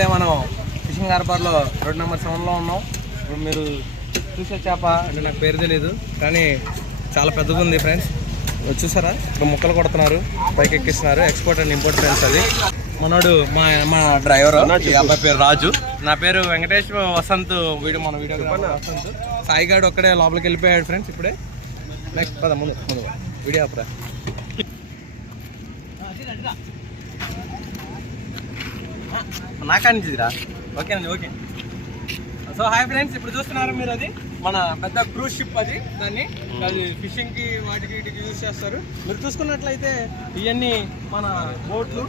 ఇప్పుడే మనం fishing హార్బర్లో road number 7లో ఉన్నాం. ఇప్పుడు మీరు చూసే చేప అంటే నాకు పేరు తెలియదు, కానీ చాలా పెద్దగా ఉంది ఫ్రెండ్స్. చూసారా, ఇప్పుడు ముక్కలు కొడుతున్నారు, పైకి ఎక్కిస్తున్నారు. Export and import friends. అది మనోడు మా డ్రైవర్, ఈ అబ్బాయి పేరు రాజు, నా పేరు వెంకటేష్. వసంత్ మన వీడియో వసంత్. సాయిగాడు ఒక్కడే లోపలికి వెళ్ళిపోయాడు ఫ్రెండ్స్ ఇప్పుడే. నెక్స్ట్ పద ముందు వీడియో అప్పుడా. నాకానిరా ఓకేనండి, ఓకే. సో హాయ్ ఫ్రెండ్స్, ఇప్పుడు చూస్తున్నారు మీరు, అది మన పెద్ద క్రూజ్ షిప్. దాన్ని అది ఫిషింగ్కి వాటికి వీటికి యూజ్ చేస్తారు. మీరు చూసుకున్నట్లయితే ఇవన్నీ మన బోట్లు.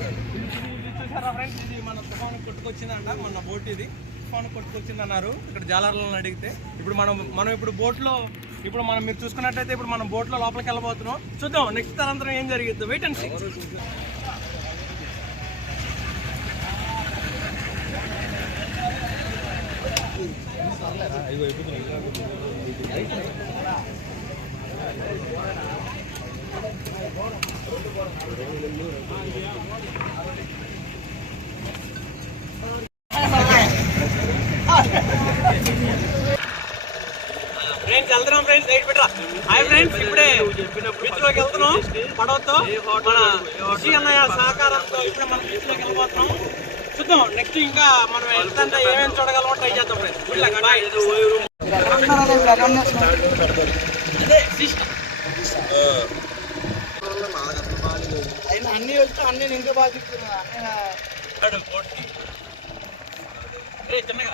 చూసారా ఫ్రెండ్స్, ఇది మన తుఫాను కొట్టుకొచ్చిందంట. మన బోట్ ఇది తుఫాను కొట్టుకొచ్చింది అన్నారు ఇక్కడ జాలర్లను అడిగితే. ఇప్పుడు మనం ఇప్పుడు బోట్లో మీరు చూసుకున్నట్లయితే ఇప్పుడు మనం బోట్లో లోపలికి వెళ్ళబోతున్నాం. చూద్దాం నెక్స్ట్ తరంతరం ఏం జరిగిద్దాం. Wait and see. ఫ్రెండ్స్ వెళ్తున్నాం ఫ్రెండ్స్, రైట్ పెట్టరా. హాయ్ ఫ్రెండ్స్, ఇప్పుడే బీచ్లోకి వెళ్తున్నాం పడవతో. మన కృషి అన్నయ్య సహకారంతో ఇప్పుడే మనం బీచ్లోకి వెళ్ళిపోతున్నాం. చూద్దాం నెక్స్ట్ ఇంకా మనం వెళ్తుంటే ఏమేమి చూడగలమో ట్రై చేద్దాం ఫ్రెండ్స్. అన్ని వెళ్తే అన్ని ఇంకా బాగా చిన్నగా